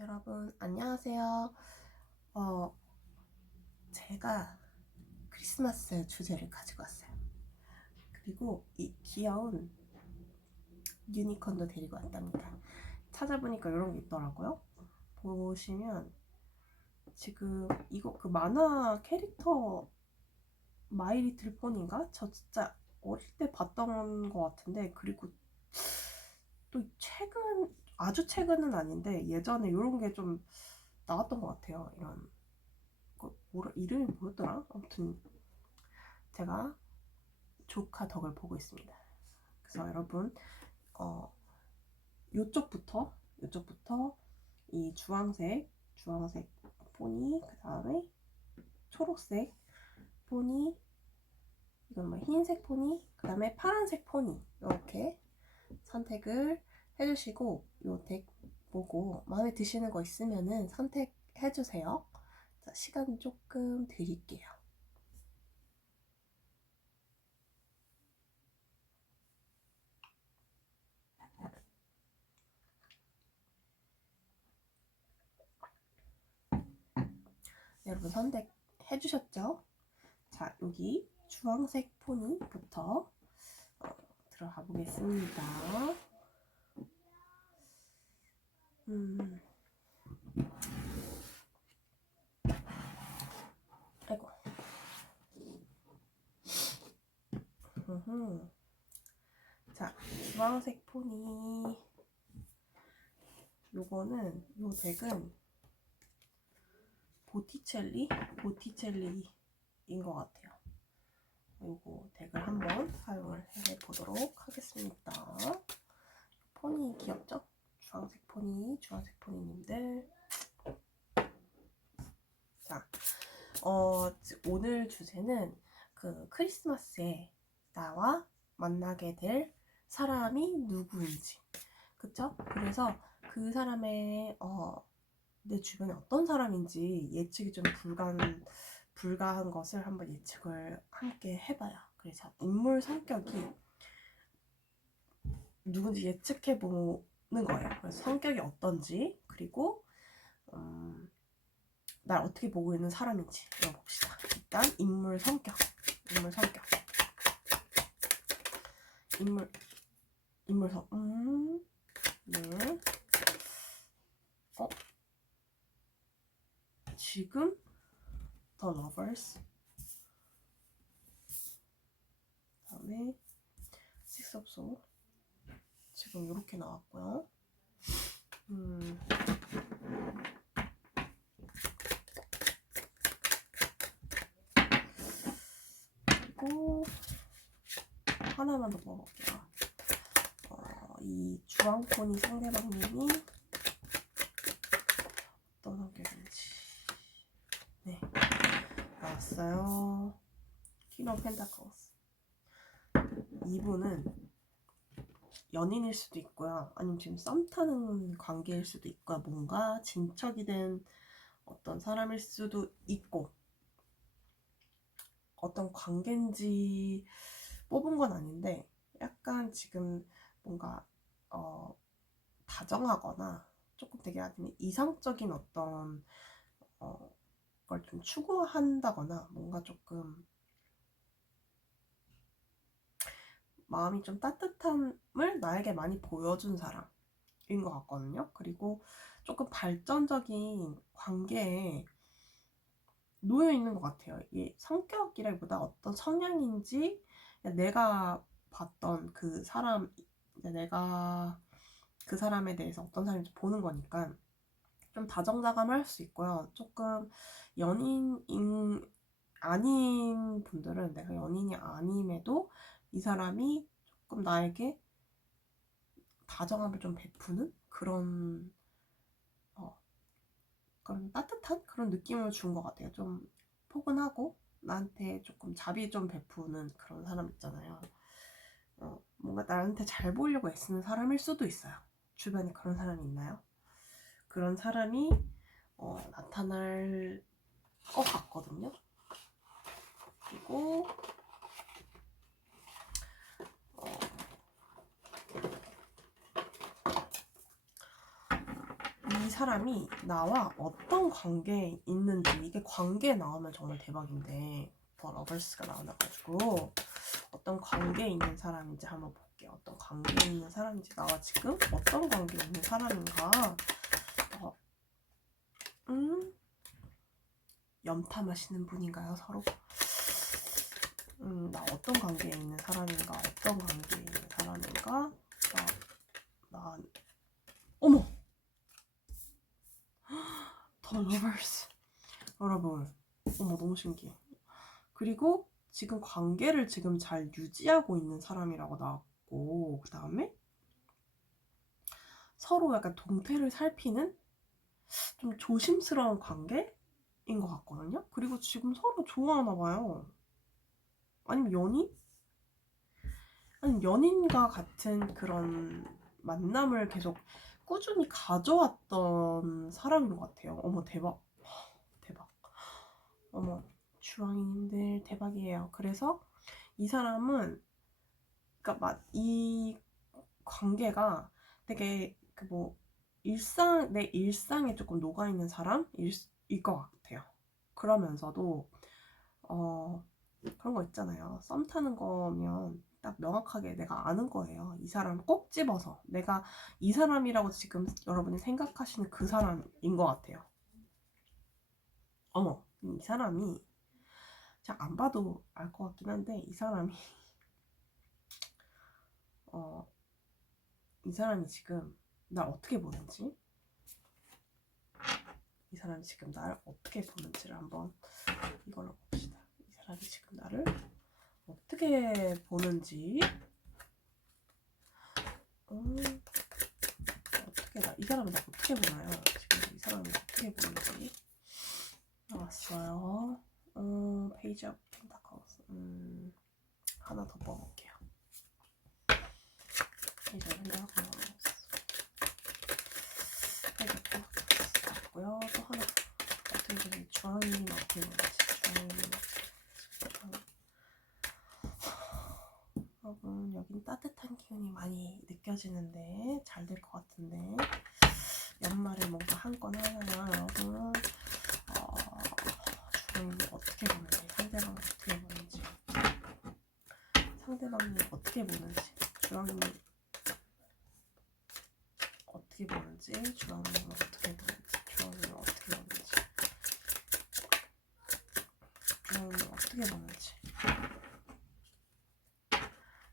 여러분 안녕하세요. 제가 크리스마스 주제를 가지고 왔어요. 그리고 이 귀여운 유니콘도 데리고 왔답니다. 찾아보니까 이런 게 있더라고요. 보시면 지금 이거 그 만화 캐릭터 마이 리틀 포니인가? 저 진짜 어릴 때 봤던 것 같은데, 그리고 또 아주 최근은 아닌데 예전에 이런 게 좀 나왔던 것 같아요. 이런 이름이 뭐였더라? 아무튼 제가 조카 덕을 보고 있습니다. 그래서 여러분 요쪽부터 이 주황색 포니, 그 다음에 초록색 포니, 이건 뭐 흰색 포니, 그 다음에 파란색 포니, 이렇게 선택을 해주시고 요 덱 보고 마음에 드시는 거 있으면은 선택해주세요. 자, 시간 조금 드릴게요. 여러분 선택해 주셨죠? 자, 여기 주황색 포니부터 들어가 보겠습니다. 아이고. 자, 주황색 포니. 요 덱은 보티첼리인 것 같아요. 요거 덱을 한번 사용을 해보도록 하겠습니다. 포니 귀엽죠? 주황색 포니님들. 자, 오늘 주제는 그 크리스마스에 나와 만나게 될 사람이 누구인지, 그쵸? 그래서 그 사람의 내 주변에 어떤 사람인지 예측이 좀 불가한 것을 한번 예측을 함께 해봐요. 그래서 인물 성격이 누군지 예측해 보는 거예요. 그래서 성격이 어떤지, 그리고 날 어떻게 보고 있는 사람인지 읽어봅시다. 일단 인물 성격. 네. 지금 The Lovers, 다음에 Six of Swords, 지금 이렇게 나왔고요. 그리고 하나만 더 뽑아볼게요. 이 주황포니 상대방님이 어떤 성격인지. 네, 나왔어요. 퀸 오브 펜타클스. 이분은 연인일 수도 있고요, 아니면 지금 썸 타는 관계일 수도 있고요, 뭔가 진척이 된 어떤 사람일 수도 있고, 어떤 관계인지 뽑은 건 아닌데 약간 지금 뭔가 다정하거나 조금 되게 아니면 이상적인 어떤 걸 좀 추구한다거나, 뭔가 조금 마음이 좀 따뜻함을 나에게 많이 보여준 사람인 것 같거든요. 그리고 조금 발전적인 관계에 놓여 있는 것 같아요. 이게 성격이라기보다 어떤 성향인지, 내가 봤던 그 사람, 내가 그 사람에 대해서 어떤 사람인지 보는 거니까 좀 다정다감을 할 수 있고요. 조금 연인인 아닌 분들은 내가 연인이 아님에도 이 사람이 조금 나에게 다정함을 좀 베푸는 그런 따뜻한 그런 느낌을 준 것 같아요. 좀 포근하고 나한테 조금 자비 좀 베푸는 그런 사람 있잖아요. 뭔가 나한테 잘 보이려고 애쓰는 사람일 수도 있어요. 주변에 그런 사람이 있나요? 그런 사람이 나타날 것 같거든요. 그리고 이 사람이 나와 어떤 관계에 있는지, 이게 관계에 나오면 정말 대박인데 더 러버스가 나와가지고 어떤 관계에 있는 사람인지 한번 볼게요. 어떤 관계에 있는 사람인지, 나와 지금 어떤 관계에 있는 사람인가. 염탐하시는 분인가요, 서로? 나 어떤 관계에 있는 사람인가, 어떤 관계에 있는 사람인가. 어머! 더 러버스. 여러분, 어머, 너무 신기해. 그리고 지금 관계를 지금 잘 유지하고 있는 사람이라고 나왔고, 그 다음에 서로 약간 동태를 살피는 좀 조심스러운 관계인 것 같거든요. 그리고 지금 서로 좋아하나 봐요. 아니면 연인과 같은 그런 만남을 계속 꾸준히 가져왔던 사람인 것 같아요. 어머, 대박. 대박. 어머, 주황이님들 대박이에요. 그래서 이 사람은, 그러니까 이 관계가 되게 내 일상에 조금 녹아있는 사람일 것 같아요. 그러면서도 그런 거 있잖아요. 썸 타는 거면 딱 명확하게 내가 아는 거예요. 이 사람 꼭 집어서 내가 이 사람이라고 지금 여러분이 생각하시는 그 사람인 것 같아요. 어머, 이 사람이 잘 안 봐도 알 것 같긴 한데, 이 사람이 이 사람이 지금 날 어떻게 보는지, 이 사람이 지금 나를 어떻게 보는지를 한번 이걸로 봅시다. 이 사람이 지금 나를 어떻게 보는지, 이 사람이 나 어떻게 보나요? 지금 이 사람이 어떻게 보는지 나왔어요. 페이지 오브 펜타클스. 하나 더 뽑아볼게요. 페이지 오브 펜타클스 나왔고요. 또 하나 어떻게 보는지, 주황님 어떻게 보는지, 주황님 여러분, 여긴 따뜻한 기운이 많이 느껴지는데 잘 될 것 같은데, 연말에 뭔가 한 건 하나요, 여러분. 주황님 어떻게 보는지, 상대방 어떻게 보는지, 상대방이 어떻게 보는지, 주황님 어떻게 보는지, 주황님 어떻게 보는지, 주황님 어떻게 보는지, 주황님 어떻게 보는지,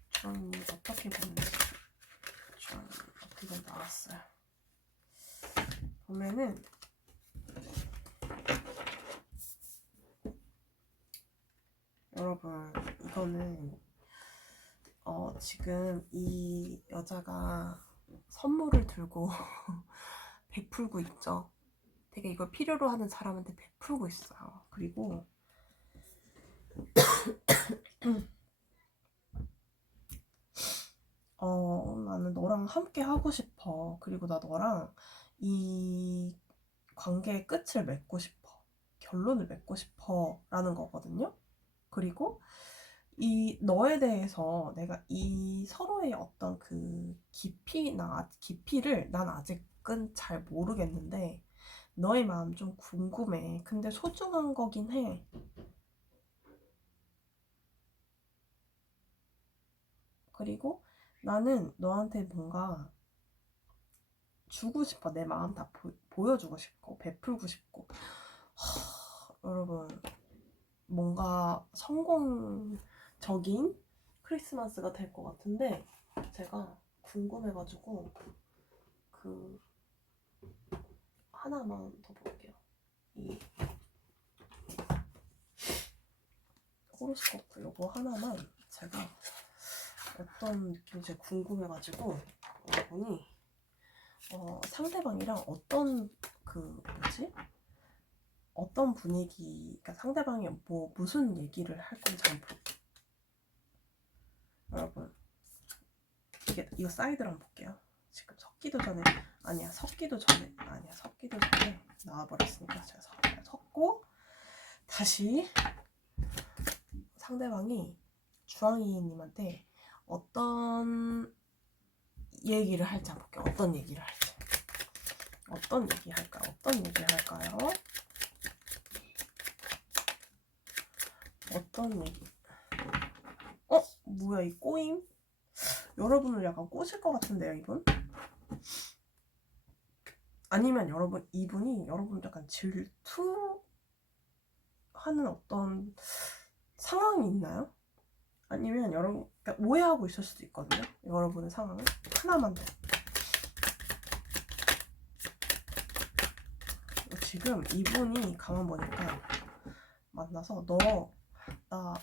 주황님 어떻게 보는지, 주황님 어떻게 보는지 나왔어요. 보면은 여러분, 이거는 지금 이 여자가 선물을 들고 베풀고 있죠. 되게 이걸 필요로 하는 사람한테 베풀고 있어요. 그리고 나는 너랑 함께 하고 싶어. 그리고 나 너랑 이 관계의 끝을 맺고 싶어. 결론을 맺고 싶어. 라는 거거든요. 그리고 이 너에 대해서 내가 이 서로의 어떤 그 깊이를 난 아직은 잘 모르겠는데, 너의 마음 좀 궁금해. 근데 소중한 거긴 해. 그리고 나는 너한테 뭔가 주고 싶어. 내 마음 다 보여주고 싶고 베풀고 싶고. 여러분, 뭔가 성공적인 크리스마스가 될 것 같은데, 제가 궁금해가지고 그 하나만 더 볼게요. 이 호로스코프 요거 하나만 제가 어떤 느낌인지 궁금해가지고, 여러분이 상대방이랑 어떤 어떤 분위기, 그러니까 상대방이 무슨 얘기를 할 건지 한번 볼게요. 여러분, 이거 사이드로 한번 볼게요. 지금 섞기도 전에 나와버렸으니까 제가 섞고 다시 상대방이 주황이님한테 어떤 얘기를 할지 한번 볼게요. 어떤 얘기를 할지. 어떤 얘기 할까요? 어떤 얘기 할까요? 어떤 얘기? 뭐야 이 꼬임? 여러분을 약간 꼬실 것 같은데요, 이분? 아니면 여러분 이분이 여러분 약간 질투하는 어떤 상황이 있나요? 아니면 여러분 그러니까 오해하고 있을 수도 있거든요. 여러분의 상황을 하나만 더. 지금 이분이 가만 보니까 만나서 너 나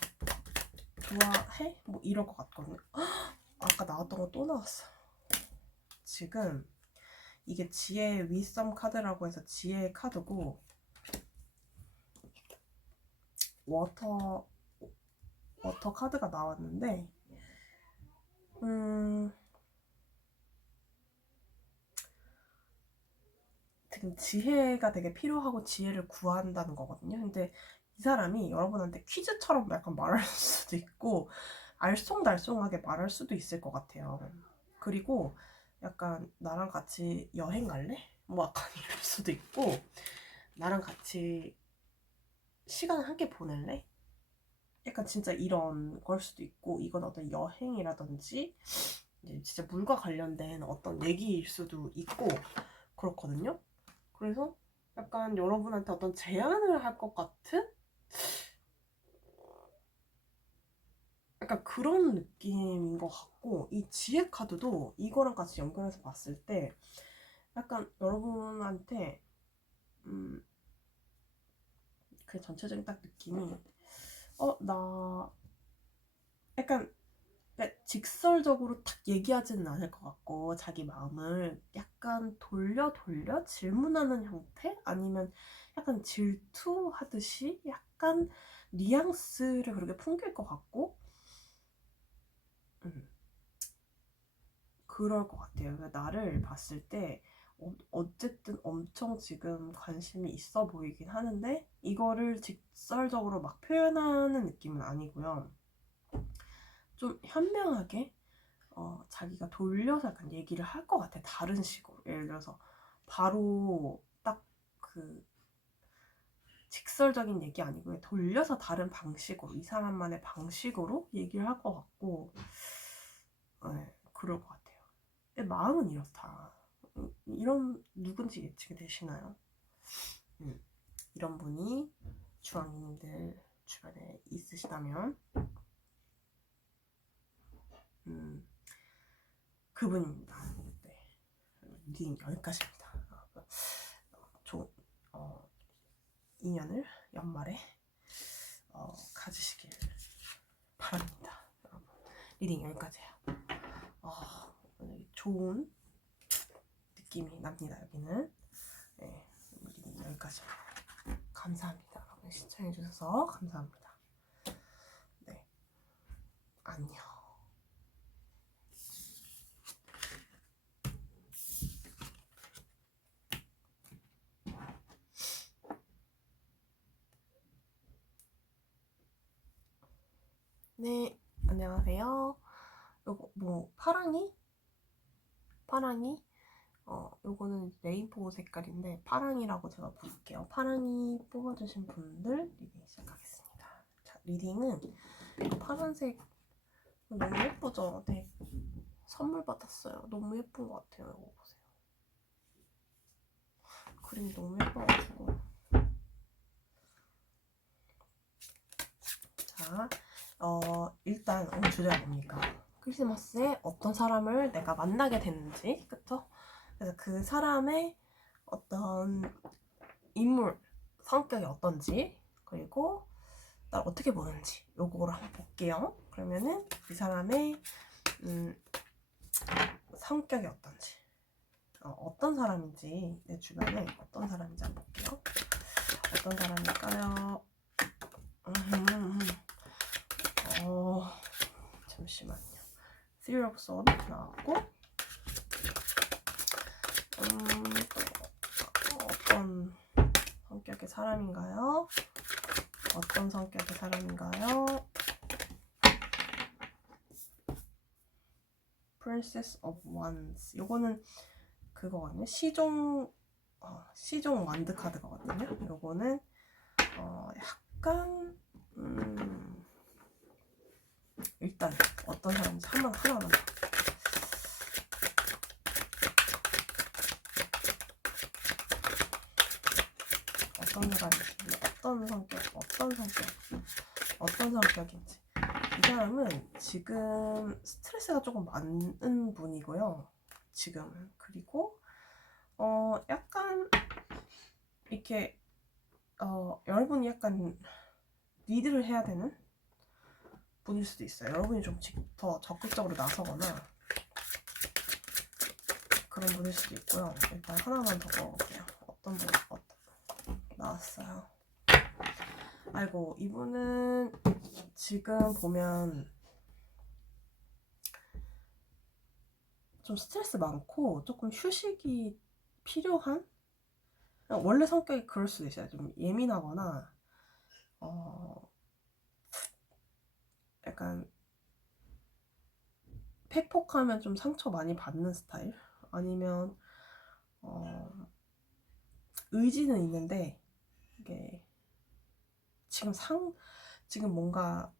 좋아해? 뭐 이럴 것 같거든요. 아까 나왔던 거 또 나왔어. 지금 이게 지혜의 위썸 카드라고 해서 지혜의 카드고 워터 카드가 나왔는데 지금 지혜가 되게 필요하고 지혜를 구한다는 거거든요. 근데 이 사람이 여러분한테 퀴즈처럼 약간 말할 수도 있고 알쏭달쏭하게 말할 수도 있을 것 같아요. 그리고 약간 나랑 같이 여행 갈래? 뭐 약간 이럴 수도 있고 나랑 같이 시간을 함께 보낼래? 약간 진짜 이런 걸 수도 있고 이건 어떤 여행이라든지 이제 진짜 물과 관련된 어떤 얘기일 수도 있고 그렇거든요. 그래서 약간 여러분한테 어떤 제안을 할 것 같은 약간 그런 느낌인 것 같고 이 지혜 카드도 이거랑 같이 연결해서 봤을 때 약간 여러분한테 그 전체적인 딱 느낌이 나 약간 직설적으로 딱 얘기하지는 않을 것 같고 자기 마음을 약간 돌려 질문하는 형태? 아니면 약간 질투하듯이 약간 뉘앙스를 그렇게 풍길 것 같고 그럴 것 같아요. 나를 봤을 때 어쨌든 엄청 지금 관심이 있어 보이긴 하는데 이거를 직설적으로 막 표현하는 느낌은 아니고요. 좀 현명하게 자기가 돌려서 약간 얘기를 할 것 같아. 다른 식으로. 예를 들어서 바로 딱 그 직설적인 얘기 아니고 돌려서 다른 방식으로 이 사람만의 방식으로 얘기를 할 것 같고 네, 그럴 것 같아요. 근데 마음은 이렇다. 이런 누군지 예측이 되시나요? 이런 분이 주황이님들 주변에 있으시다면 그분입니다. 네. 리딩 여기까지입니다. 좋은 인연을 연말에 가지시길 바랍니다. 여러분. 리딩 여기까지예요. 좋은 느낌이 납니다. 여기는 네, 리딩 여기까지입니다. 감사합니다. 여러분 시청해주셔서 감사합니다. 네, 안녕. 네, 안녕하세요. 요거 뭐 파랑이? 요거는 레인보우 색깔인데 파랑이라고 제가 부를게요. 파랑이 뽑아주신 분들 리딩 시작하겠습니다. 자, 리딩은 파란색 너무 예쁘죠? 네, 선물 받았어요. 너무 예쁜 것 같아요. 이거 보세요. 그림이 너무 예뻐가지고. 자, 일단 오늘 주제가 뭡니까? 크리스마스에 어떤 사람을 내가 만나게 됐는지, 그쵸? 그래서 그 사람의 어떤 인물, 성격이 어떤지, 그리고 날 어떻게 보는지 요거를 한번 볼게요. 그러면은 이 사람의 성격이 어떤지, 어떤 사람인지, 내 주변에 어떤 사람인지 한번 볼게요. 어떤 사람일까요? 잠시만요. Three of Swords 나왔고 어떤 성격의 사람인가요? 어떤 성격의 사람인가요? Princess of Wands. 요거는 그거거든요. 시종 C종 완드 카드거든요. 요거는 약간 일단 어떤 사람인지 하나만 더. 어떤 사람인지, 어떤 성격인지. 이 사람은 지금 스트레스가 조금 많은 분이고요. 지금은. 그리고 약간 이렇게 여러분이 약간 리드를 해야 되는 분일 수도 있어요. 여러분이 좀 더 적극적으로 나서거나 그런 분일 수도 있고요. 일단 하나만 더 먹어볼게요. 어떤 분 나왔어요. 아이고, 이분은 지금 보면 좀 스트레스 많고 조금 휴식이 필요한? 원래 성격이 그럴 수도 있어요. 좀 예민하거나 약간 팩폭하면 좀 상처 많이 받는 스타일? 아니면 의지는 있는데 이게 지금 뭔가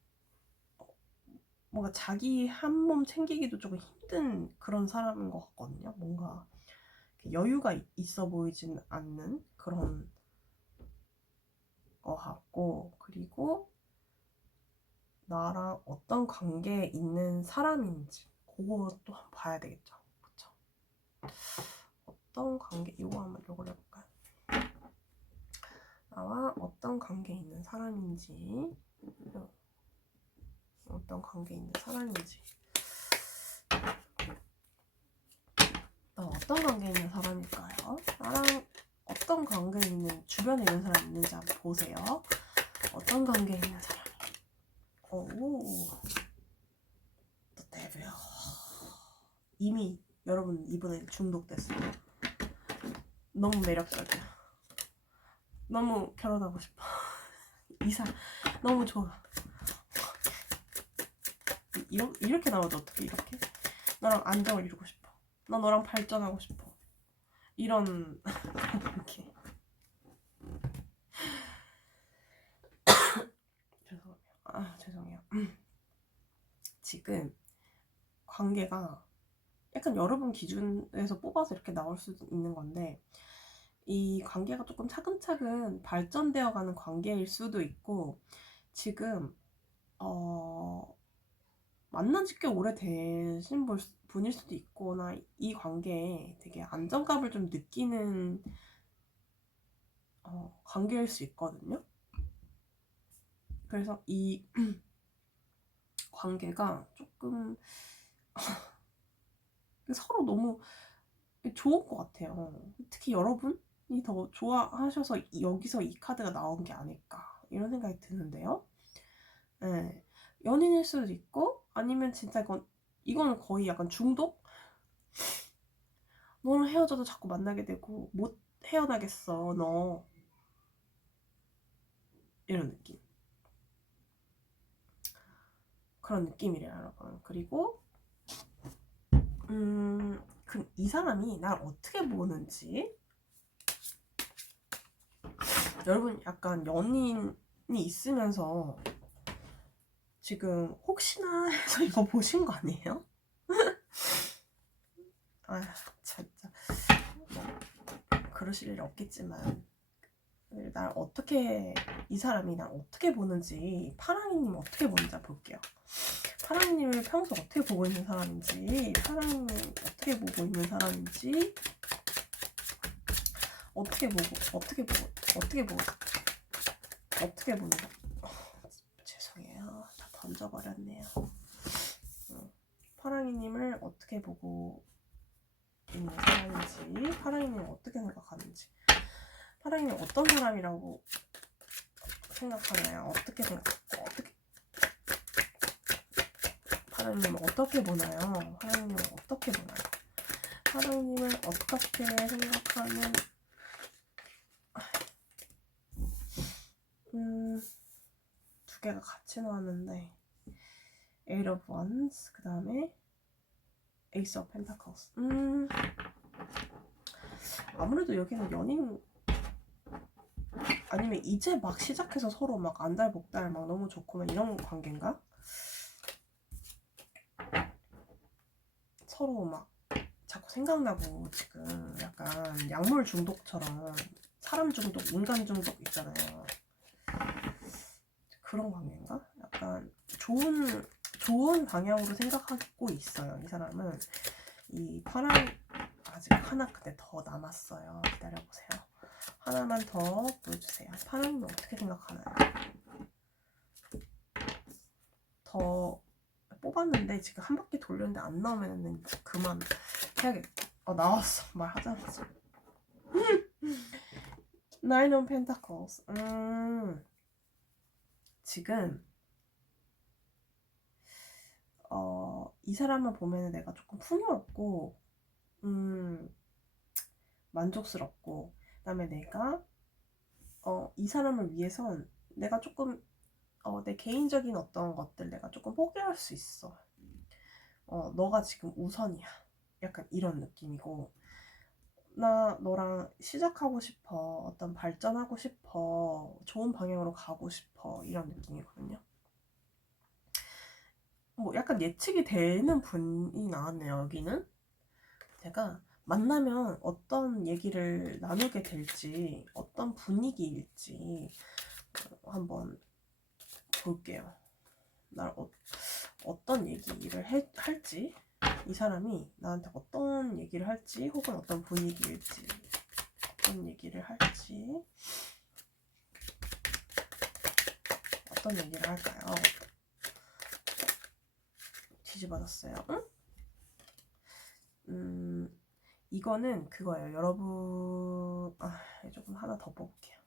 자기 한 몸 챙기기도 조금 힘든 그런 사람인 것 같거든요. 뭔가 여유가 있어 보이진 않는 그런 것 같고, 그리고 나랑 어떤 관계에 있는 사람인지 그것도 한번 봐야 되겠죠. 그쵸? 어떤 관계, 요걸 해볼까요? 나와 어떤 관계에 있는 사람인지, 어떤 관계에 있는 사람인지, 나 어떤 관계에 있는 사람일까요? 나랑 어떤 관계에 있는, 주변에 있는 사람이 있는지 한번 보세요. 어떤 관계에 있는 사람. 오, 또 데뷔요. 이미 여러분 이분에 중독됐어요. 너무 매력적이야. 너무 결혼하고 싶어. 이사 너무 좋아. 이렇게 나오죠. 어떻게 이렇게? 너랑 안정을 이루고 싶어. 나 너랑 발전하고 싶어. 이런 이렇게. 죄송해요. 지금 관계가 약간 여러분 기준에서 뽑아서 이렇게 나올 수도 있는 건데, 이 관계가 조금 차근차근 발전되어 가는 관계일 수도 있고, 지금 만난 지 꽤 오래되신 분일 수도 있거나, 이 관계에 되게 안정감을 좀 느끼는 관계일 수 있거든요. 그래서 이 관계가 조금 서로 너무 좋은 것 같아요. 특히 여러분이 더 좋아하셔서 여기서 이 카드가 나온 게 아닐까, 이런 생각이 드는데요. 네. 연인일 수도 있고, 아니면 진짜 이거는 거의 약간 중독? 너랑 헤어져도 자꾸 만나게 되고 못 헤어나겠어 너, 이런 느낌. 그런 느낌이래요, 여러분. 그리고 이 사람이 날 어떻게 보는지, 여러분 약간 연인이 있으면서 지금 혹시나 해서 이거 보신 거 아니에요? 아 진짜 뭐 그러실 일 없겠지만, 이 사람이 날 어떻게 보는지, 파랑이님 어떻게 보는지 볼게요. 파랑이님을 평소 어떻게 보고 있는 사람인지, 파랑이님 어떻게 보고 있는 사람인지, 어떻게 보는 죄송해요. 다 던져버렸네요. 파랑이님을 어떻게 보고 있는 사람인지, 파랑이님 어떻게 생각하는지, 파랑이님 어떤 사람이라고 생각하나요? 파랑님을 어떻게 보나요? 파랑님을 어떻게 생각하는, 두 개가 같이 나왔는데, Eight of Wands, 그 다음에 Ace of Pentacles. 아무래도 여기는 연인 아니면 이제 막 시작해서 서로 막 안달복달 막 너무 좋고 막 이런 관계인가? 서로 막 자꾸 생각나고 지금 약간 약물 중독처럼 사람 중독, 인간 중독 있잖아요. 그런 관계인가? 약간 좋은 방향으로 생각하고 있어요. 이 사람은. 이 파랑 아직 하나 근데 더 남았어요. 기다려보세요. 하나만 더 보여주세요. 파랑이는 어떻게 생각하나요? 더 뽑았는데 지금 한 바퀴 돌렸는데 안 나오면은 그만 해야겠다. 나왔어. 말하자마자. Nine of Pentacles. 지금 이 사람을 보면 내가 조금 풍요롭고 만족스럽고 그다음에 내가 이 사람을 위해선 내가 조금 내 개인적인 어떤 것들 내가 조금 포기할 수 있어. 너가 지금 우선이야. 약간 이런 느낌이고 나 너랑 시작하고 싶어. 어떤 발전하고 싶어. 좋은 방향으로 가고 싶어. 이런 느낌이거든요. 뭐 약간 예측이 되는 분이 나왔네요. 여기는 제가 만나면 어떤 얘기를 나누게 될지 어떤 분위기일지 한번 볼게요. 날 어떤 얘기를 할지 이 사람이 나한테 어떤 얘기를 할지 혹은 어떤 분위기일지 어떤 얘기를 할지 어떤 얘기를 할까요? 뒤집어졌어요. 응? 이거는 그거예요. 여러분 조금 하나 더 뽑을게요.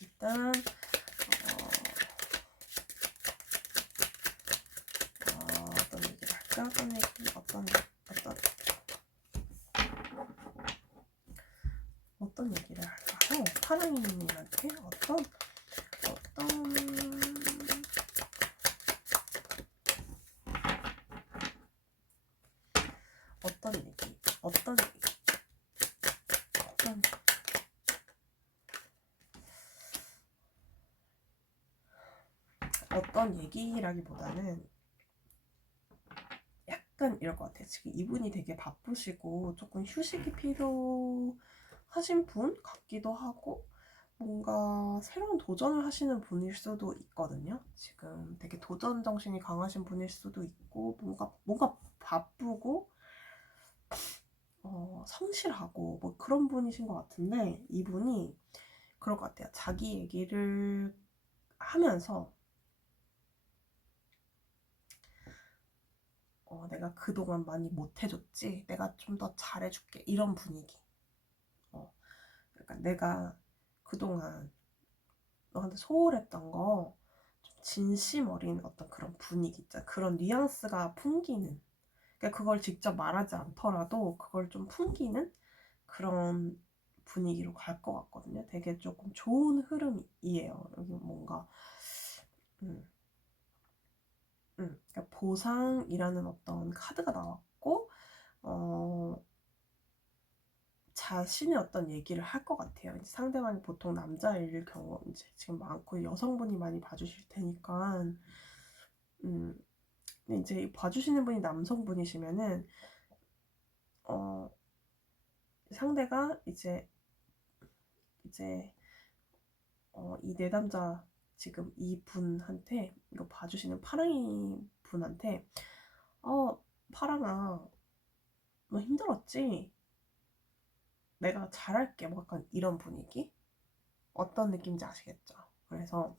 일단 어떤 얘기를 할까? 어떤 얘기를 할까요? 파랑이님한테 어떤 어떤 얘기라기보다는 약간 이럴 것 같아요. 지금 이분이 되게 바쁘시고 조금 휴식이 필요하신 분 같기도 하고 뭔가 새로운 도전을 하시는 분일 수도 있거든요. 지금 되게 도전 정신이 강하신 분일 수도 있고 뭔가 바쁘고 성실하고 뭐 그런 분이신 것 같은데 이분이 그럴 것 같아요. 자기 얘기를 하면서 내가 그동안 많이 못해줬지 내가 좀 더 잘해줄게 이런 분위기. 그러니까 내가 그동안 너한테 소홀했던 거 좀 진심 어린 어떤 그런 분위기 있잖아. 그런 뉘앙스가 풍기는 그러니까 그걸 직접 말하지 않더라도 그걸 좀 풍기는 그런 분위기로 갈 것 같거든요. 되게 조금 좋은 흐름이에요. 여기 뭔가 그러니까 보상이라는 어떤 카드가 나왔고 자신의 어떤 얘기를 할 것 같아요. 이제 상대방이 보통 남자일 경우 이제 지금 많고 여성분이 많이 봐주실 테니까 근데 이제 봐주시는 분이 남성분이시면은 상대가 이제 이 내담자 지금 이 분한테 이거 봐주시는 파랑이 분한테 파랑아 너 힘들었지? 내가 잘할게 뭐 약간 이런 분위기? 어떤 느낌인지 아시겠죠? 그래서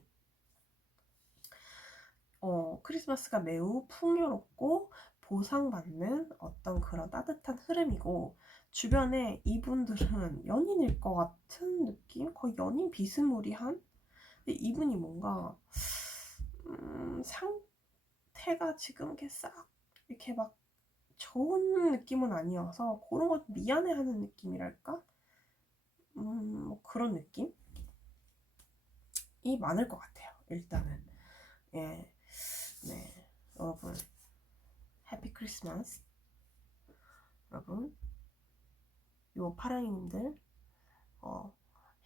크리스마스가 매우 풍요롭고 보상받는 어떤 그런 따뜻한 흐름이고 주변에 이분들은 연인일 것 같은 느낌? 거의 연인 비스무리한? 근데 이분이 뭔가 상태가 지금 이렇게 싹 이렇게 막 좋은 느낌은 아니어서 그런 것 미안해하는 느낌이랄까? 뭐 그런 느낌이 많을 것 같아요. 일단은 예, 네 여러분 해피 크리스마스. 여러분, 요 파랑이님들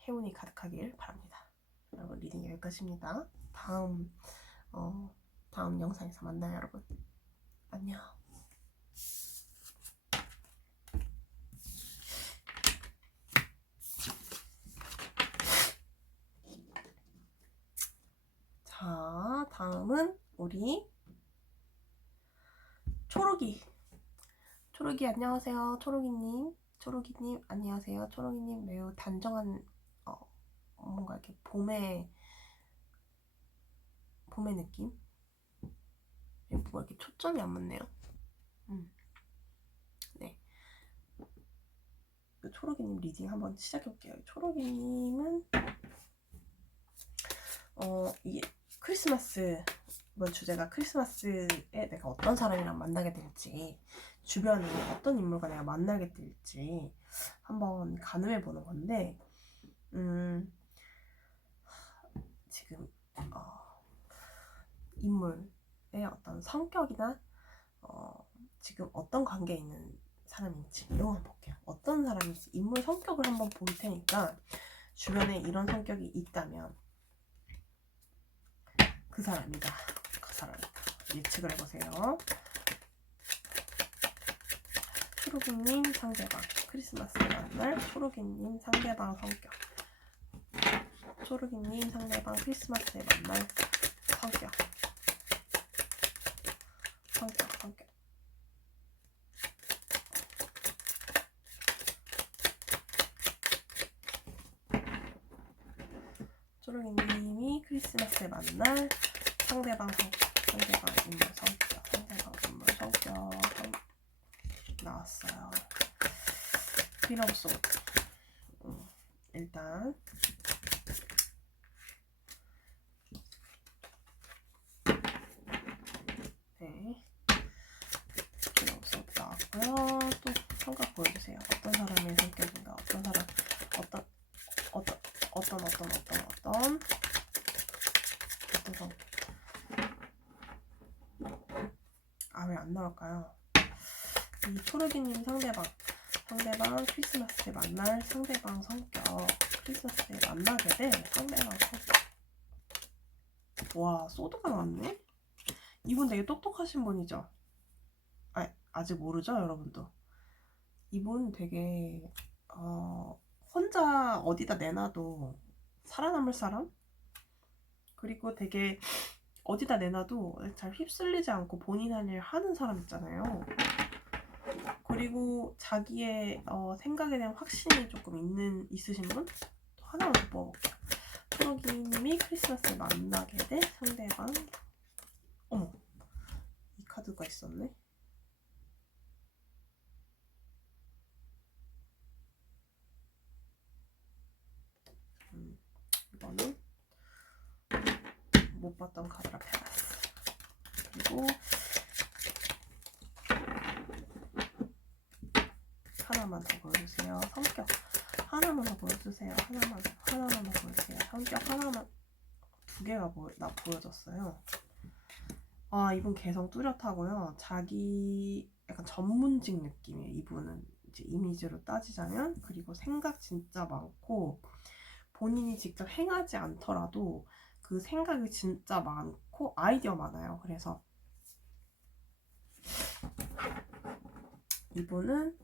행운이 가득하길 바랍니다. 여러분, 리딩 여기까지입니다. 다음 영상에서 만나요, 여러분. 안녕. 자, 다음은 우리 초록이 안녕하세요. 초록이님 안녕하세요. 초록이님 매우 단정한 뭔가 이렇게 봄의 느낌? 뭐가 이렇게 초점이 안 맞네요. 네. 초록이님 리딩 한번 시작해볼게요. 초록이님은 이게 크리스마스, 이번 주제가 크리스마스에 내가 어떤 사람이랑 만나게 될지, 주변에 어떤 인물과 내가 만나게 될지 한번 가늠해 보는 건데, 지금 인물의 어떤 성격이나 지금 어떤 관계에 있는 사람인지 이런 거 한번 볼게요. 어떤 사람인지 인물 성격을 한번 볼 테니까 주변에 이런 성격이 있다면 그 사람이다 예측을 해보세요. 초록이님 상대방 크리스마스 만날 초록이님 상대방 성격, 초록이님 상대방 크리스마스에 만날 성격. 초록이님이 크리스마스에 만날 상대방 인물 성격 나왔어요. 필요 없어. 일단 네, 필요 없어 나왔고요. 또 성격 보여주세요. 어떤 사람의 성격인가? 어떤 성격? 왜 안 나올까요? 이 초록이님 상대방 크리스마스에 만날 상대방 성격, 크리스마스에 만나게 될 상대방 성격. 와, 소드가 나왔네? 이분 되게 똑똑하신 분이죠? 아직 모르죠, 여러분도? 이분 되게 혼자 어디다 내놔도 살아남을 사람? 그리고 되게 어디다 내놔도 잘 휩쓸리지 않고 본인 할 일 하는 사람 있잖아요. 그리고 자기의 생각에 대한 확신이 조금 있으신 분? 또 하나만 더 뽑아볼게요. 초록이님이 크리스마스에 만나게 될 상대방. 어머, 이 카드가 있었네. 이거는 못 봤던 카드라 패스. 그리고 하나만 더 보여주세요. 성격 하나만 더 보여주세요. 하나만 더 보여주세요. 성격 하나만, 두 개가 보여졌어요. 이분 개성 뚜렷하고요. 자기 약간 전문직 느낌이에요. 이분은 이제 이미지로 따지자면. 그리고 생각 진짜 많고 본인이 직접 행하지 않더라도 그 생각이 진짜 많고 아이디어 많아요. 그래서 이분은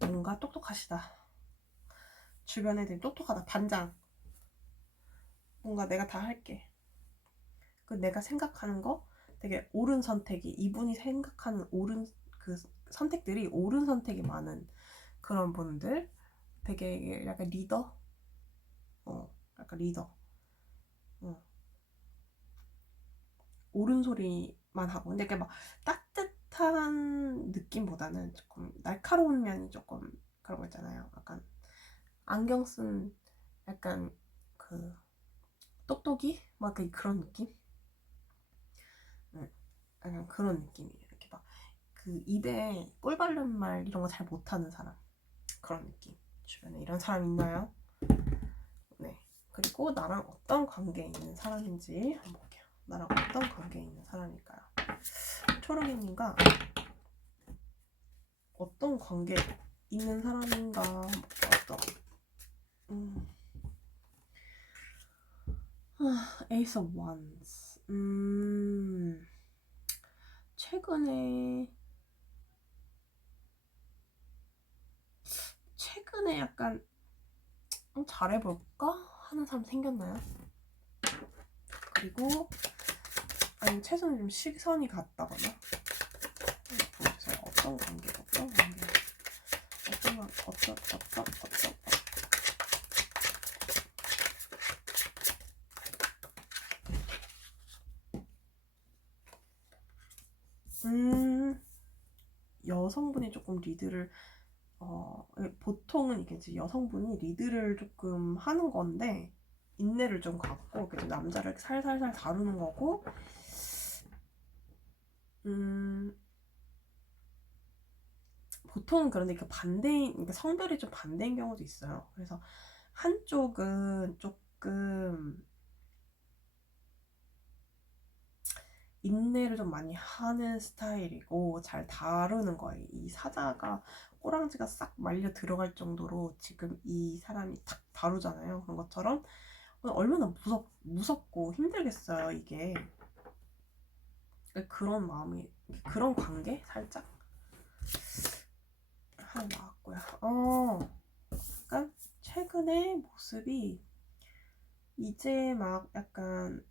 뭔가 똑똑하시다. 주변 애들이 똑똑하다. 반장. 뭔가 내가 다 할게. 그 내가 생각하는 거 되게 옳은 선택이, 이분이 생각하는 옳은 그 선택들이 옳은 선택이 많은 그런 분들. 되게 약간 리더? 약간 리더. 옳은 소리만 하고. 근데 이렇게 막 따뜻한 느낌보다는 조금 날카로운 면이 조금 그런 거 있잖아요. 약간 안경 쓴 약간 그 똑똑이? 막 그런 느낌? 약간 그런 느낌이에요. 이렇게 막 그 입에 꿀 바른 말 이런 거 잘 못하는 사람, 그런 느낌. 주변에 이런 사람 있나요? 네. 그리고 나랑 어떤 관계에 있는 사람인지 한번 볼게요. 나랑 어떤 관계에 있는 사람일까요? 초록이님과 어떤 관계 있는 사람인가 어떤 Ace of Wands. 최근에 약간 잘해볼까 하는 사람 생겼나요? 그리고 아니 최근에 좀 시선이 갔다거나 보여주세요. 어떤 관계 여성분이 조금 리드를 보통은 이게 이제 여성분이 리드를 조금 하는 건데 인내를 좀 갖고 이렇게 남자를 살살살 다루는 거고 보통은 그런데 이렇게 반대인 그러니까 성별이 좀 반대인 경우도 있어요. 그래서 한쪽은 조금 인내를 좀 많이 하는 스타일이고 잘 다루는 거예요. 이 사자가 꼬랑지가 싹 말려 들어갈 정도로 지금 이 사람이 탁 다루잖아요. 그런 것처럼 얼마나 무섭고 힘들겠어요, 이게. 그런 마음이, 그런 관계? 살짝? 하나 나왔고요. 약간 최근에 모습이 이제 막 약간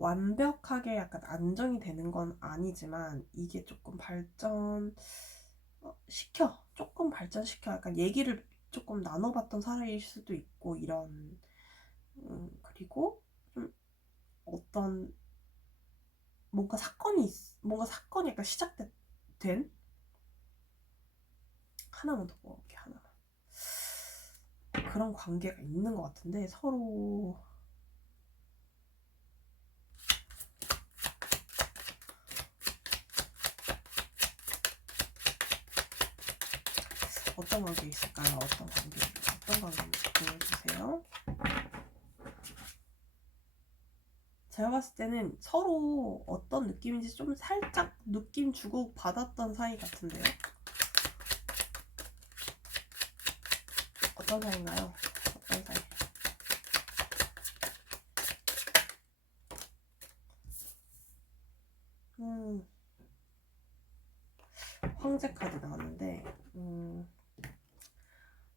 완벽하게 약간 안정이 되는 건 아니지만 이게 조금 조금 발전시켜 약간 얘기를 조금 나눠봤던 사람일 수도 있고 이런 그리고 좀 어떤 뭔가 사건이 약간 시작된 하나만 더 먹을게 하나만 그런 관계가 있는 것 같은데 서로 어떤 관계 있을까요? 어떤 관계인지 보여주세요. 제가 봤을 때는 서로 어떤 느낌인지 좀 살짝 느낌 주고 받았던 사이 같은데요. 어떤 사이인가요? 어떤 사이? 황제 카드 나왔는데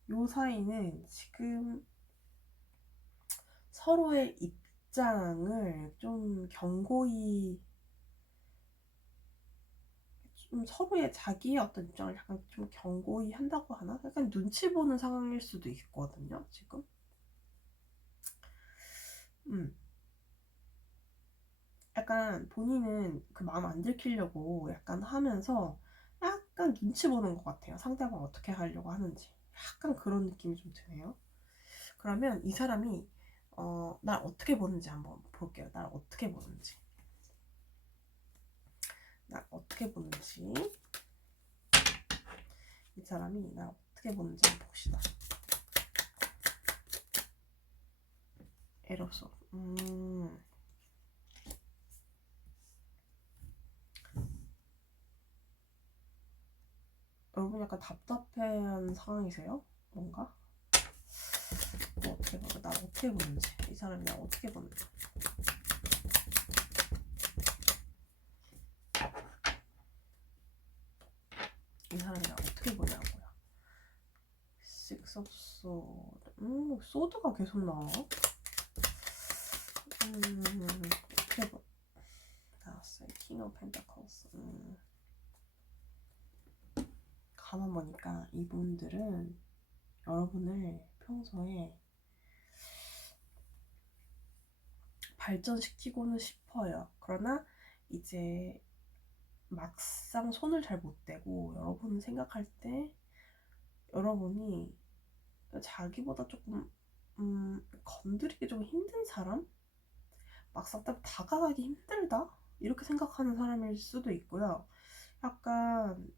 요 사이는 지금 서로의 입장을 좀 서로의 자기의 어떤 입장을 약간 좀 경고히 한다고 하나? 약간 눈치 보는 상황일 수도 있거든요, 지금. 약간 본인은 그 마음 안 들키려고 약간 하면서 약간 눈치 보는 것 같아요. 상대방 어떻게 하려고 하는지. 약간 그런 느낌이 좀 드네요. 그러면 이 사람이 날 어떻게 보는지 한번 볼게요. 날 어떻게 보는지. 이 사람이 날 어떻게 보는지 한번 봅시다. 에러소. 여러분 약간 답답한 상황이세요? 뭔가? 날 어떻게 보는지. 이 사람이 날 어떻게 보는지. 이 사람이 날 어떻게 보냐고요. Six of Swords. 소드가 계속 나와. 어떻게 나왔어요. King of Pentacles. 가만 보니까 이분들은 여러분을 평소에 발전시키고는 싶어요. 그러나 이제 막상 손을 잘 못 대고 여러분 생각할 때 여러분이 자기보다 조금 건드리기 좀 힘든 사람? 막상 딱 다가가기 힘들다? 이렇게 생각하는 사람일 수도 있고요. 약간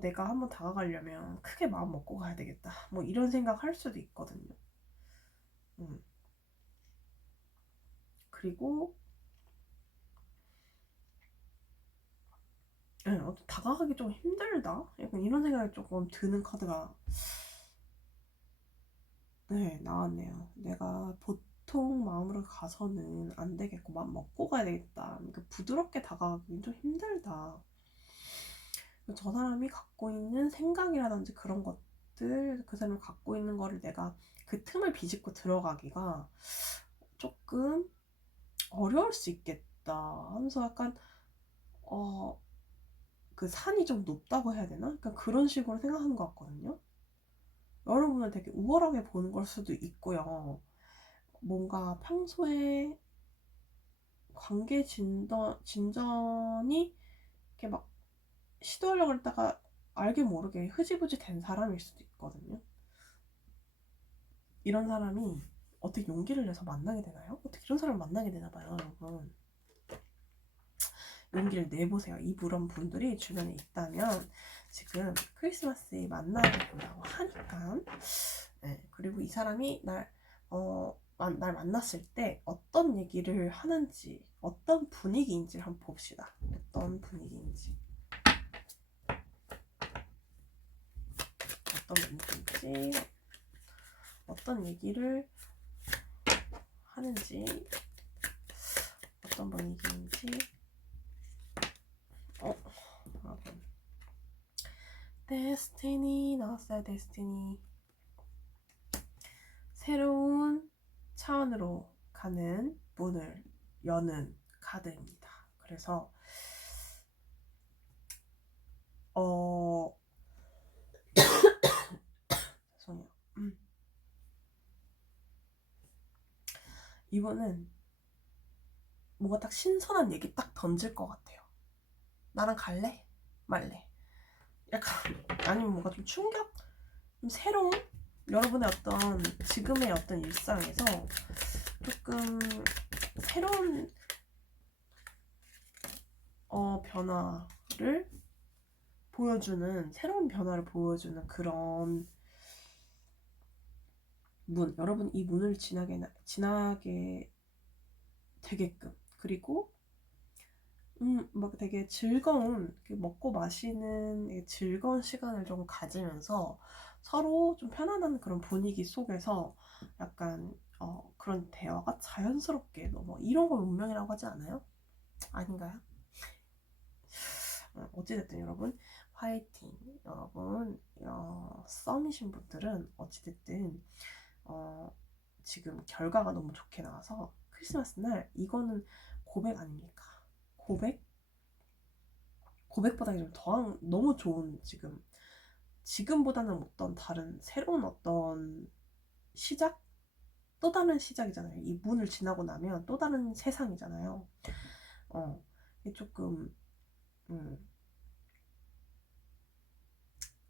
내가 한번 다가가려면 크게 마음 먹고 가야 되겠다. 뭐 이런 생각 할 수도 있거든요. 그리고 네, 다가가기 좀 힘들다? 약간 이런 생각이 조금 드는 카드가 네, 나왔네요. 내가 보통 마음으로 가서는 안 되겠고, 맘 먹고 가야 되겠다. 그러니까 부드럽게 다가가기 좀 힘들다. 저 사람이 갖고 있는 생각이라든지 그런 것들, 그 사람이 갖고 있는 거를 내가 그 틈을 비집고 들어가기가 조금 어려울 수 있겠다 하면서 약간, 그 산이 좀 높다고 해야 되나? 약간 그런 식으로 생각하는 것 같거든요. 여러분을 되게 우월하게 보는 걸 수도 있고요. 뭔가 평소에 관계 진전이 이렇게 막 시도하려고 했다가 알게 모르게 흐지부지 된 사람일 수도 있거든요. 이런 사람이 어떻게 용기를 내서 만나게 되나요? 어떻게 이런 사람을 만나게 되나 봐요, 여러분. 용기를 내보세요. 이런 분들이 주변에 있다면 지금 크리스마스에 만나게 된다고 하니까. 네, 그리고 이 사람이 날 만났을 때 어떤 얘기를 하는지, 어떤 분위기인지를 한번 봅시다. 어떤 분위기인지. 어떤 얘기를 하는지, 어떤 분위기인지. 여러분. 데스티니 나왔어요. 데스티니. 새로운 차원으로 가는 문을 여는 카드입니다. 그래서 죄송해요. 이번은 뭔가 딱 신선한 얘기 딱 던질 것 같아요. 나랑 갈래? 말래? 약간 아니면 뭔가 좀 충격? 좀 새로운? 여러분의 어떤 지금의 어떤 일상에서 조금 새로운 변화를 보여주는, 새로운 변화를 보여주는 그런 문, 여러분 이 문을 지나게 되게끔, 그리고 막 되게 즐거운, 먹고 마시는 즐거운 시간을 좀 가지면서 서로 좀 편안한 그런 분위기 속에서 약간 그런 대화가 자연스럽게 뭐 이런 걸 운명이라고 하지 않아요? 아닌가요? 어찌됐든 여러분 화이팅. 여러분 썸이신 분들은 어찌됐든 지금 결과가 너무 좋게 나와서 크리스마스 날 이거는 고백 아닙니까? 고백보다 좀 더한 너무 좋은, 지금보다는 어떤 다른 새로운 어떤 시작? 또 다른 시작이잖아요. 이 문을 지나고 나면 또 다른 세상이잖아요. 이게 조금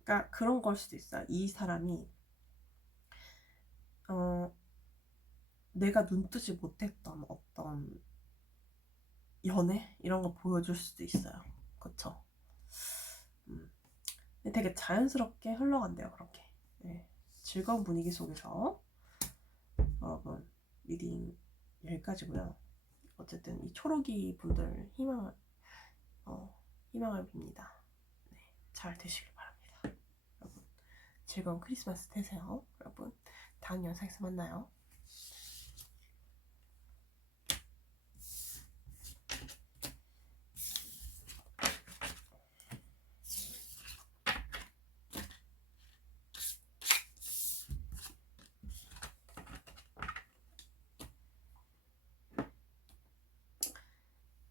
그러니까 그런 걸 수도 있어요. 이 사람이 내가 눈뜨지 못했던 어떤 연애 이런 거 보여줄 수도 있어요. 그쵸? 근데 되게 자연스럽게 흘러간대요. 그렇게. 네. 즐거운 분위기 속에서 여러분 리딩 여기까지고요. 어쨌든 이 초록이 분들 희망을 빕니다. 네, 잘 되시길 바랍니다. 여러분 즐거운 크리스마스 되세요. 여러분 다음 영상에서 만나요.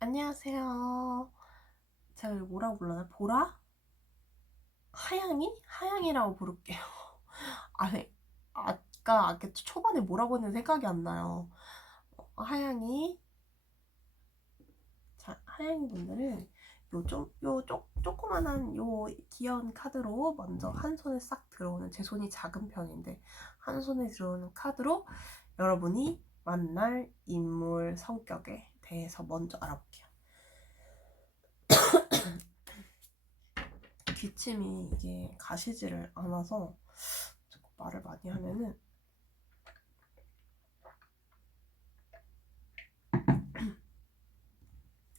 안녕하세요. 제가 뭐라고 불러나? 보라? 하양이? 하양이라고 부를게요. 아니, 아까 초반에 뭐라고 했는지 생각이 안 나요. 하양이. 자, 하양이 분들은 조그만한 요 귀여운 카드로 먼저 한 손에 싹 들어오는, 제 손이 작은 편인데 한 손에 들어오는 카드로 여러분이 만날 인물 성격에 대해서 먼저 알아볼게요. 기침이 이게 가시지를 않아서 자꾸 말을 많이 하면은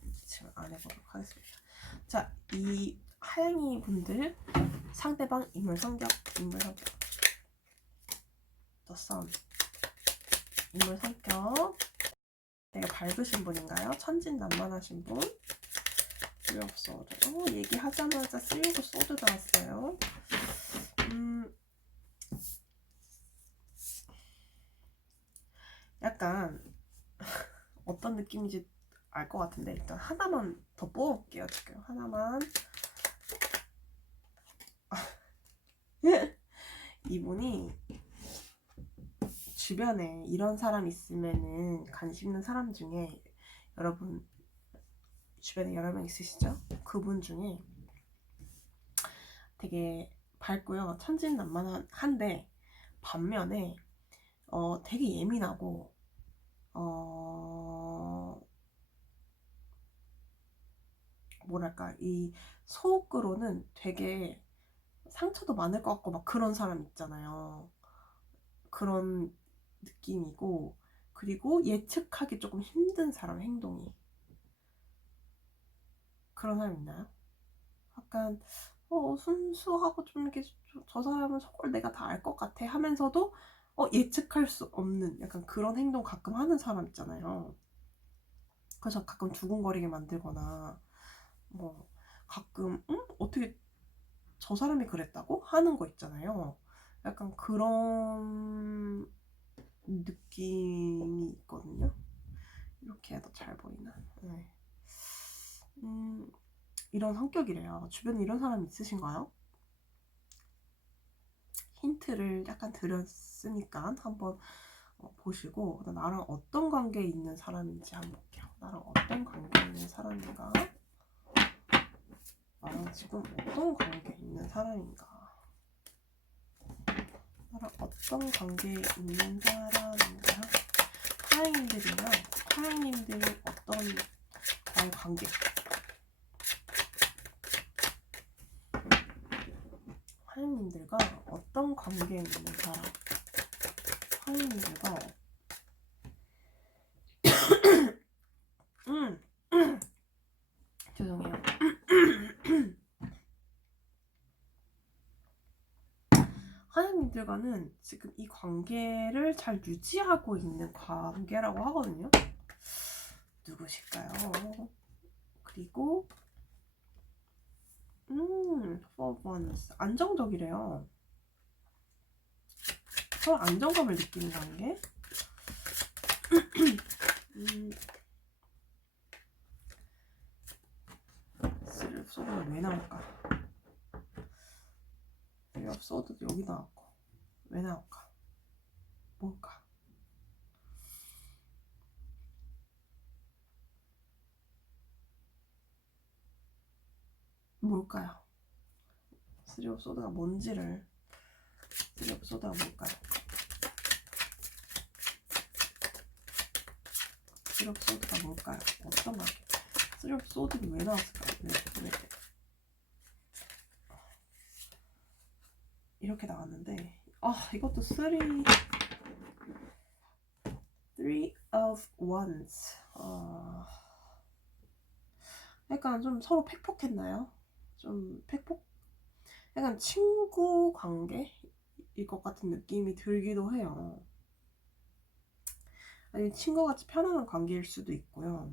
기침을 안 해보도록 하겠습니다. 자, 이 하양이 분들 상대방 인물 성격 The Sun 인물 성격 되게 밝으신 분인가요? 천진난만하신 분? 쓰리 오브 소드. 얘기하자마자 쓰리 오브 소드 나왔어요. 약간 어떤 느낌인지 알 것 같은데 일단 하나만 더 뽑아볼게요. 지금 하나만. 이분이 주변에 이런 사람 있으면은 관심 있는 사람 중에 여러분 주변에 여러 명 있으시죠? 그분 중에 되게 밝고요. 천진난만한데 반면에 되게 예민하고 뭐랄까 이 속으로는 되게 상처도 많을 것 같고 막 그런 사람 있잖아요. 그런 느낌이고 그리고 예측하기 조금 힘든 사람 행동이 그런 사람 있나요? 약간 순수하고 좀 이렇게 저 사람은 저걸 내가 다 알 것 같아 하면서도 예측할 수 없는 약간 그런 행동 가끔 하는 사람 있잖아요. 그래서 가끔 두근거리게 만들거나 뭐 가끔 어떻게 저 사람이 그랬다고? 하는 거 있잖아요. 약간 그런 느낌이 있거든요. 이렇게 해도 잘 보이나? 네. 이런 성격이래요. 주변에 이런 사람 있으신가요? 힌트를 약간 드렸으니까 한번 보시고 나랑 어떤 관계에 있는 사람인지 한번 볼게요. 나랑 어떤 관계에 있는 사람인가? 나랑 지금 어떤 관계에 있는 사람인가? 나랑 어떤 관계에 있는 사람인가? 하양님들이랑 하양님들이 어떤 나의 관계? 하양님들과 어떤 관계에 있는 사람? 하양님들과 죄송해요. 하양님들과는 지금 이 관계를 잘 유지하고 있는 관계라고 하거든요. 누구실까요? 그리고 for once 안정적이래요. 서로 안정감을 느끼는 관계. 쓰리 소드는 왜 나올까? 쓰리 소드도 여기 나왔고 왜 나올까? 뭘까? 뭘까요? 쓰리 오브 소드가 뭔지를 쓰리 오브 소드가 뭘까요? 쓰리 오브 소드가 뭘까요? 어떤 관계? 쓰리 오브 소드는 왜 나왔을까요? 왜? 이렇게 나왔는데 이것도 three of wands 약간 좀 서로 팩폭했나요? 좀 팩폭? 약간 친구 관계일 것 같은 느낌이 들기도 해요. 아니 친구같이 편안한 관계일 수도 있고요.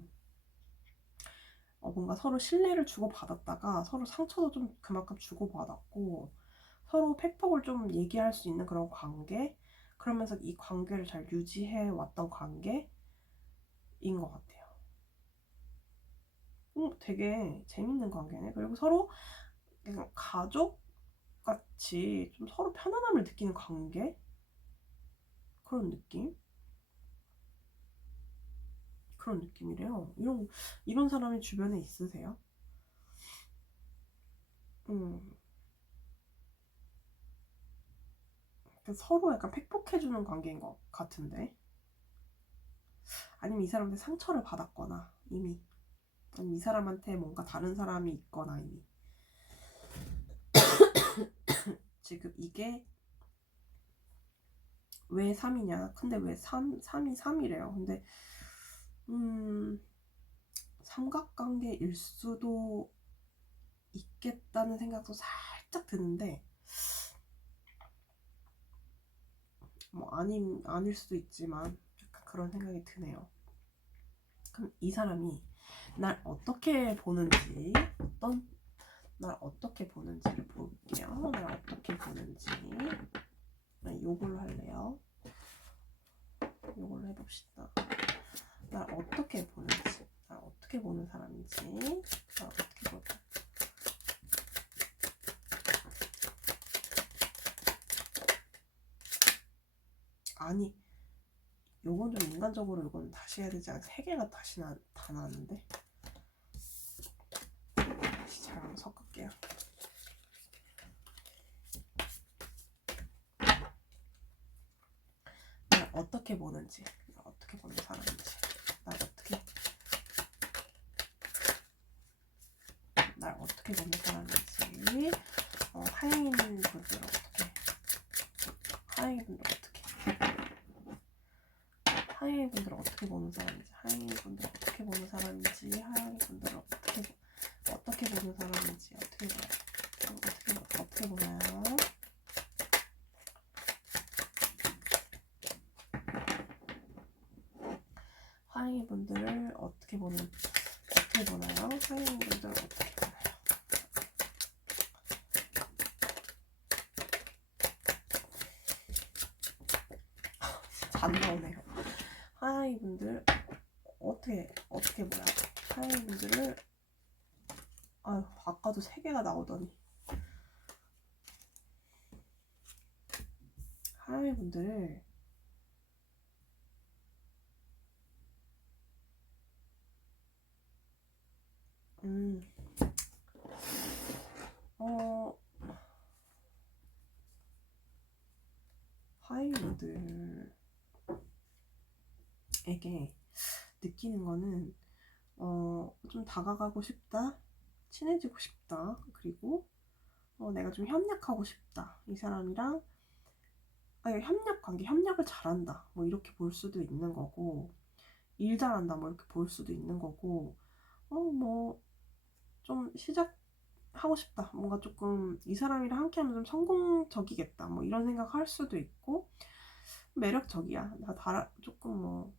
뭔가 서로 신뢰를 주고받았다가 서로 상처도 좀 그만큼 주고받았고 서로 팩폭을 좀 얘기할 수 있는 그런 관계 그러면서 이 관계를 잘 유지해 왔던 관계인 것 같아요. 되게 재밌는 관계네. 그리고 서로 가족 같이 좀 서로 편안함을 느끼는 관계 그런 느낌 그런 느낌이래요. 이런 사람이 주변에 있으세요? 서로 약간 팩폭해주는 관계인 것 같은데 아니면 이 사람한테 상처를 받았거나 이미 아니면 이 사람한테 뭔가 다른 사람이 있거나 이미 지금 이게 왜 3이냐 근데 왜 3이 3이래요 근데 삼각관계일 수도 있겠다는 생각도 살짝 드는데, 뭐 아닐 수도 있지만 약간 그런 생각이 드네요. 그럼 이 사람이 날 어떻게 보는지, 날 어떻게 보는지를 볼게요. 날 어떻게 보는지. 요걸로 할래요. 요걸로 해봅시다. 날 어떻게 보는지, 날 어떻게 보는 사람인지, 날 어떻게 볼까. 아니, 요건 좀 인간적으로 요건 다시 해야 되지 않아? 3개가 다시 다 나왔는데. 다시 잘 한번 섞을게요. 날 어떻게 보는지, 날 어떻게 보는 사람인지, 날 어떻게 보는 사람인지, 하양인 분들 어떻게, 하양인 분들 어떻게, 하양인 분들 어떻게 보는 사람인지, 하양인 분들 어떻게 보는 사람인지, 하양인 분들 어떻게 보는 사람인지, 어떻게 보나요? 하양이 분들을 어떻게 보나요? 하양이 분들 어떻게 보나요? 안 나오네요. 하양이 분들 어떻게 보나요? 하양이 분들을 아까도 3개가 나오더니 하양이 분들을 하양이 분들에게 느끼는 거는 좀 다가가고 싶다, 친해지고 싶다, 그리고 내가 좀 협력하고 싶다, 이 사람이랑 협력 관계, 협력을 잘한다, 뭐 이렇게 볼 수도 있는 거고, 일 잘한다, 뭐 이렇게 볼 수도 있는 거고, 뭐 좀 시작하고 싶다, 뭔가 조금 이 사람이랑 함께하면 좀 성공적이겠다, 뭐 이런 생각할 수도 있고, 매력적이야, 나 조금 뭐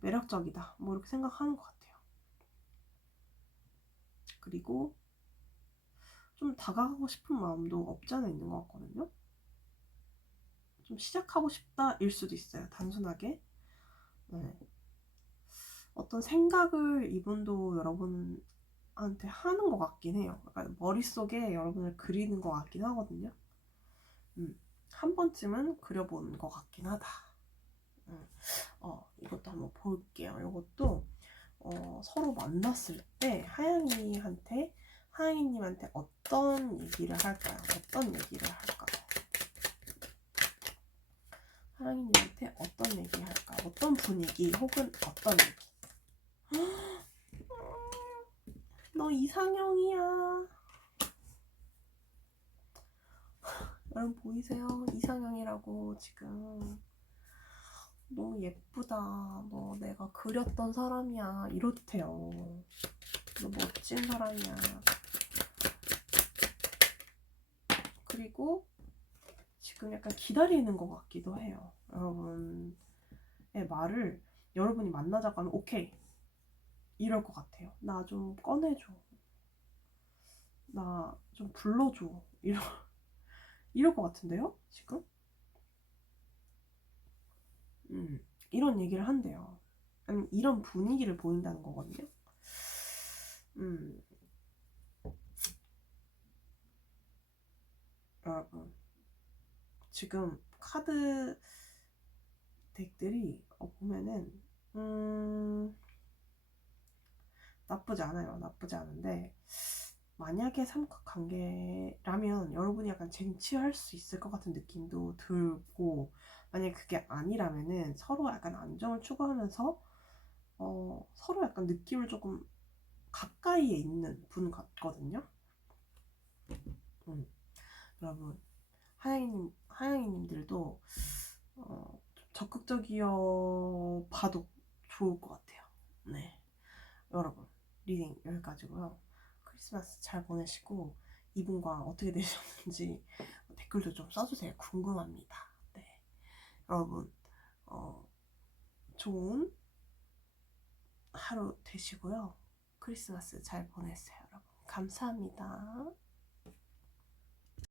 매력적이다, 뭐 이렇게 생각하는 것 같아요. 그리고 좀 다가가고 싶은 마음도 없지 않아 있는 것 같거든요. 좀 시작하고 싶다 일 수도 있어요, 단순하게. 네. 어떤 생각을 이분도 여러분한테 하는 것 같긴 해요. 그러니까 머릿속에 여러분을 그리는 것 같긴 하거든요. 한 번쯤은 그려보는 것 같긴 하다. 이것도 한번 볼게요. 이것도 서로 만났을 때 하양이님한테 어떤 얘기를 할까요? 하양이님한테 어떤 얘기 할까? 어떤 분위기 혹은 어떤 얘기? 너 이상형이야. 여러분 보이세요? 이상형이라고 지금. 너무 예쁘다. 너 내가 그렸던 사람이야. 이렇대요. 너 멋진 사람이야. 그리고 지금 약간 기다리는 것 같기도 해요. 여러분의 말을 여러분이 만나자고 하면 오케이 이럴 것 같아요. 나 좀 꺼내줘. 나 좀 불러줘. 이럴 것 같은데요? 지금? 이런 얘기를 한대요. 아니면 이런 분위기를 보인다는 거거든요. 여러분 지금 카드 덱들이 보면은 나쁘지 않아요. 나쁘지 않은데 만약에 삼각관계라면 여러분이 약간 쟁취할 수 있을 것 같은 느낌도 들고, 만약에 그게 아니라면은 서로 약간 안정을 추구하면서 서로 약간 느낌을 조금 가까이에 있는 분 같거든요. 여러분 하양이님들도 좀 적극적이어 봐도 좋을 것 같아요. 네, 여러분 리딩 여기까지고요. 크리스마스 잘 보내시고 이분과 어떻게 되셨는지 댓글도 좀 써주세요. 궁금합니다. 네, 여러분 좋은 하루 되시고요. 크리스마스 잘 보내세요, 여러분. 감사합니다.